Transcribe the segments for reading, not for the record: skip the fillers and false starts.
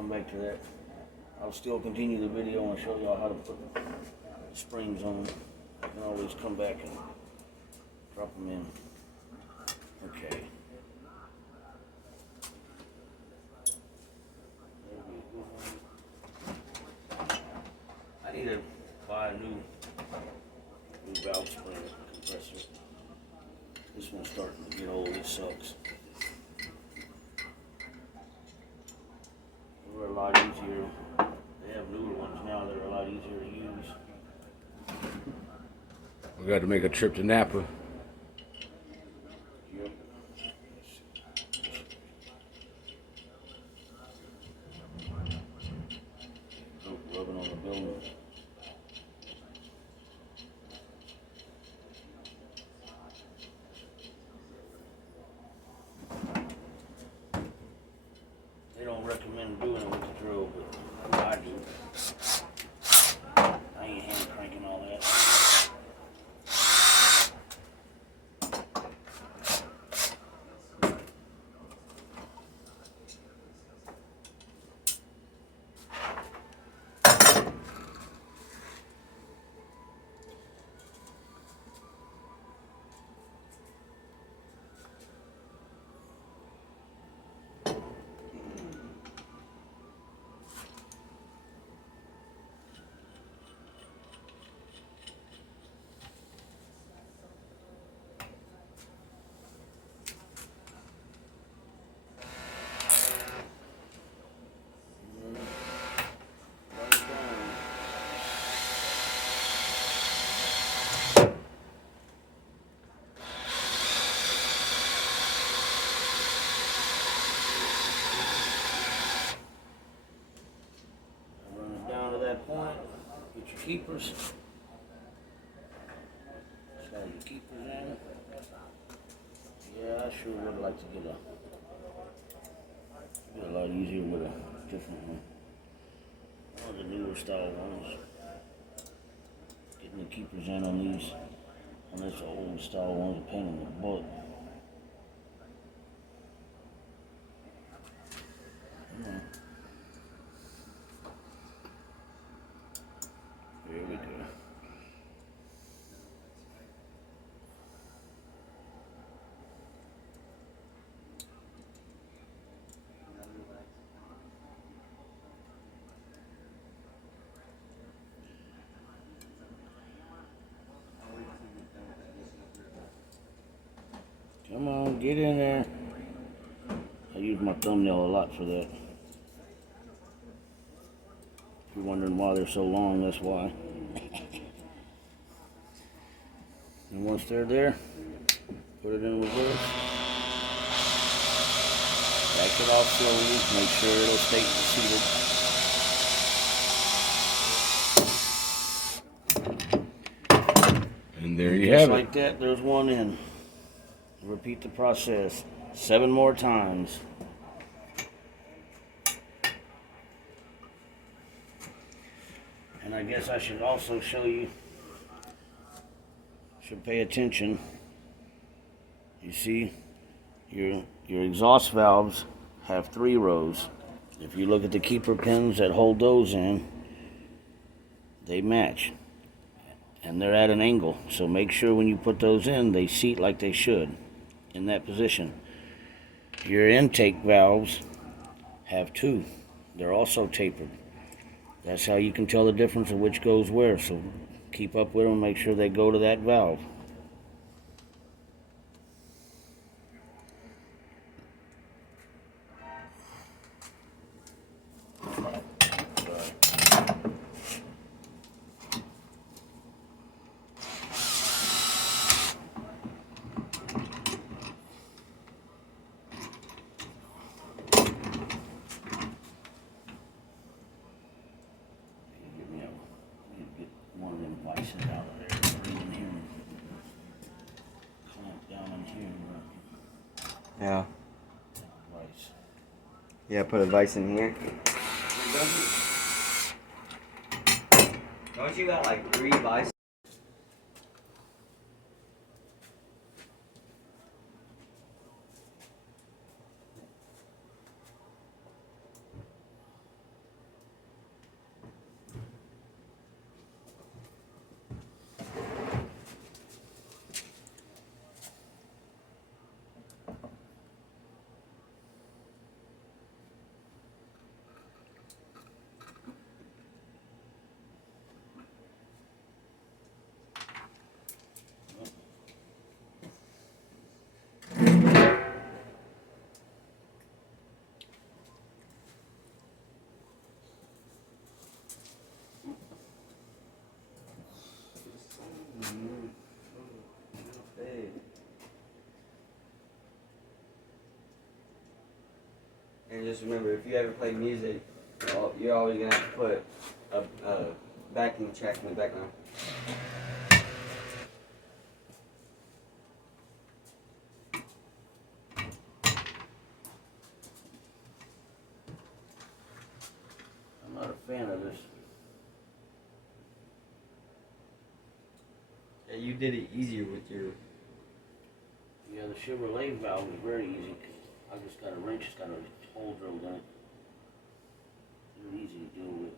come back to that. I'll still continue the video and show y'all how to put springs on them. I can always come back and drop them in. Okay. I need to buy a new valve spring compressor. This one's starting to get old, it sucks. They were a lot easier. They have newer ones now that are a lot easier to use. We got to make a trip to Napa. Yep. Rubbing on the building. They don't recommend doing it with the drill, but I do. I ain't hand cranking all that. Point, get your keepers. Slide your keepers in. Yeah, I sure would like to get a lot easier with a different one. One of the newer style ones. Getting the keepers in on these. On this old style one's a pain in the butt. There we go. Come on, get in there. I use my thumbnail a lot for that. If you're wondering why they're so long, that's why. And once they're there, put it in reverse. Back it off slowly, make sure it'll stay seated. And there you have it. Just like that, there's one in. Repeat the process 7 more times. And I guess I should also show you, should pay attention. You see, your exhaust valves have 3 rows. If you look at the keeper pins that hold those in, they match. And they're at an angle. So make sure when you put those in, they seat like they should in that position. Your intake valves have 2. They're also tapered. That's how you can tell the difference of which goes where. So keep up with them, make sure they go to that valve. Out of there, bring in here, clamp down in here. Yeah. Vice. Yeah, put a vise in here. Don't you got like 3 vices? And just remember, if you ever play music, you're always gonna have to put a backing track in the background. I'm not a fan of this. Yeah, you did it easier with your. Yeah, the Chevrolet valve is very easy. I just got a wrench, it's got a hole drilled in it. It's easy to deal with.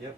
Yep.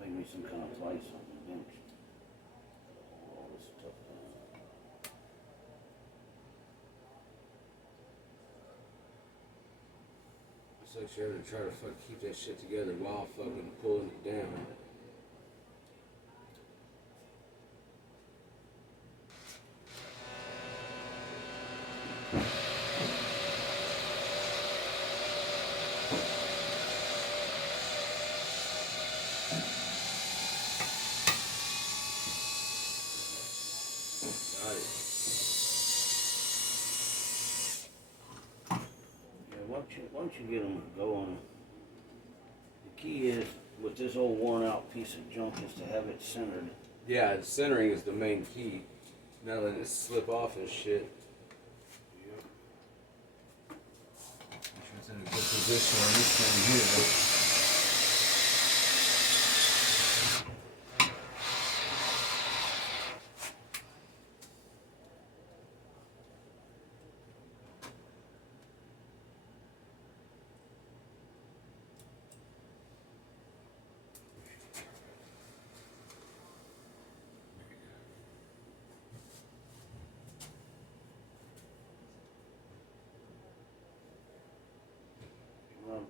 Make me some kind of place on the bench. All this stuff down. It's like you're having to try to keep that shit together while fucking pulling it down. Got it. Yeah, once you get them going, the key is with this old worn out piece of junk is to have it centered. Yeah, centering is the main key. Not letting it slip off and shit. Yep. Make sure it's in a good position on this thing here.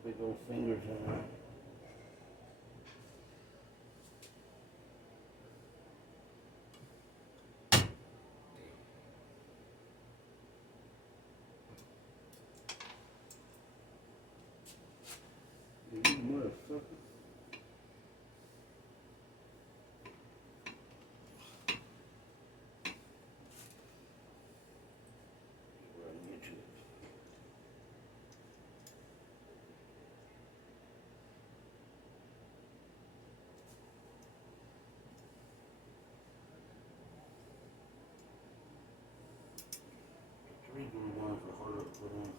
Big old fingers in there. You motherfucker. We're on YouTube. Three glue ones are harder to put in.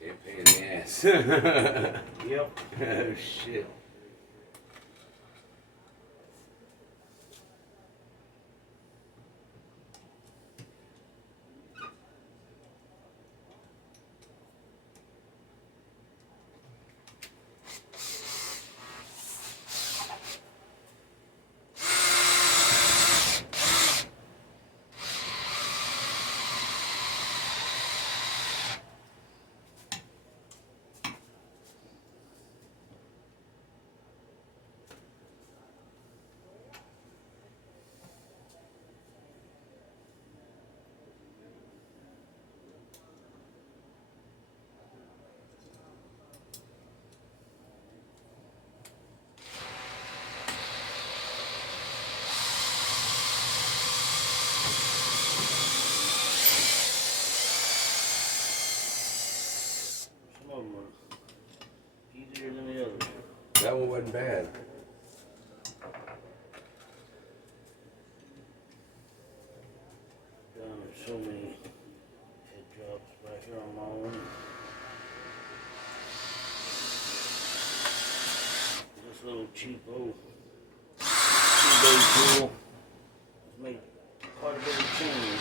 Damn pain in the ass. Yep. Oh shit. wasn't bad. Done so many head jobs back here on my own. This little cheapo eBay tool has made quite a bit of change.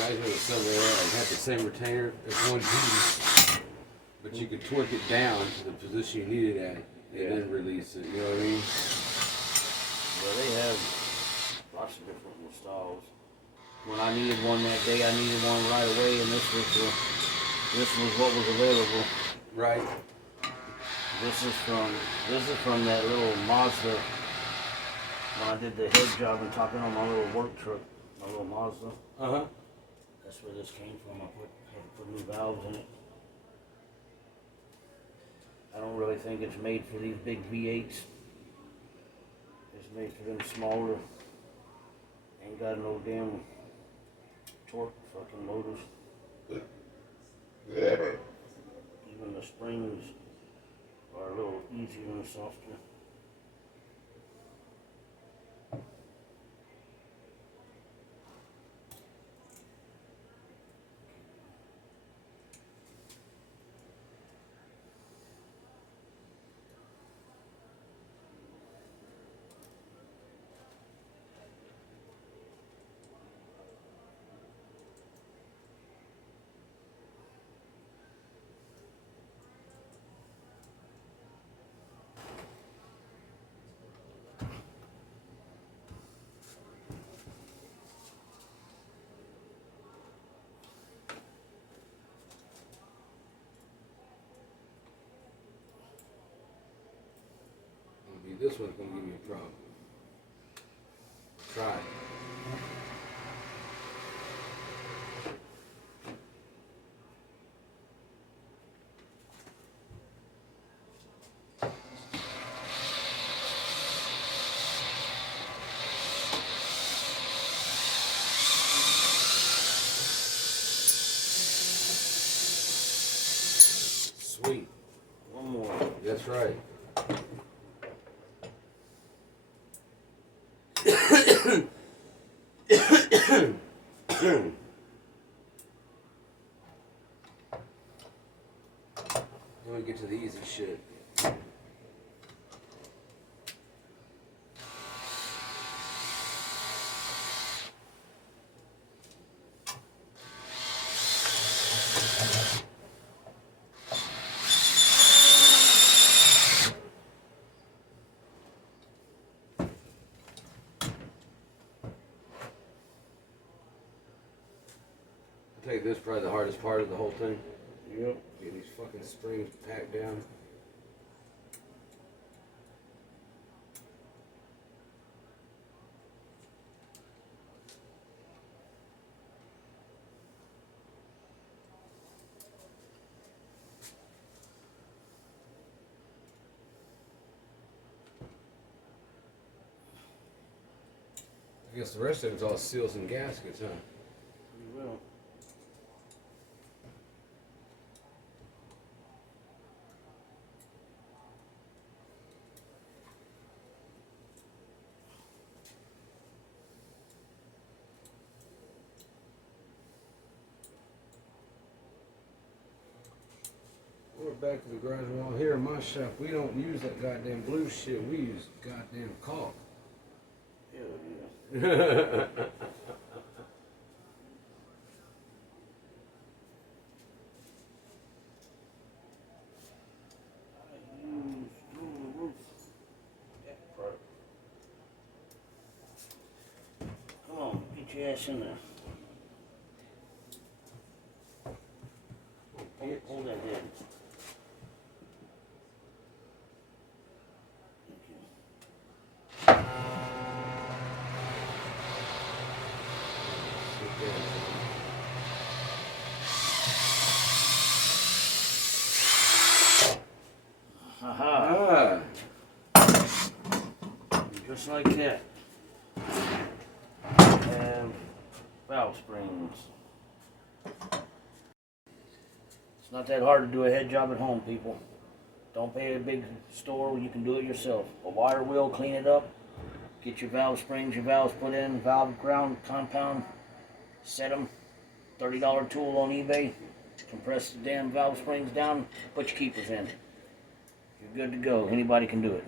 Right here with somewhere else, have the same retainer as one piece, but you can torque it down to the position you need it at, and then release it. You know what I mean? Well, they have lots of different little styles. When I needed one that day, I needed one right away, and this was what was available. Right. This is from that little Mazda. When I did the head job and talking on my little work truck, my little Mazda. Uh-huh. That's where this came from. I had to put new valves in it. I don't really think it's made for these big V8s. It's made for them smaller. Ain't got no damn torque fucking motors. Even the springs are a little easier and softer. This one's gonna give me a problem. Try it. Sweet. One more. That's right. Then we get to the easy shit. I think this is probably the hardest part of the whole thing. Yep. Get these fucking springs packed down. I guess the rest of it's all seals and gaskets, huh? Pretty well. We're back to the garage wall here in my shop. We don't use that goddamn blue shit. We use goddamn caulk. Hell yeah. Come on, get your ass in there. Hold that head. Thank you. Aha. Just like that. And valve springs. It's not that hard to do a head job at home, people. Don't pay a big store where you can do it yourself. A wire wheel, clean it up, get your valve springs, your valves put in, valve ground compound, set them. $30 tool on eBay. Compress the damn valve springs down, put your keepers in. You're good to go. Anybody can do it.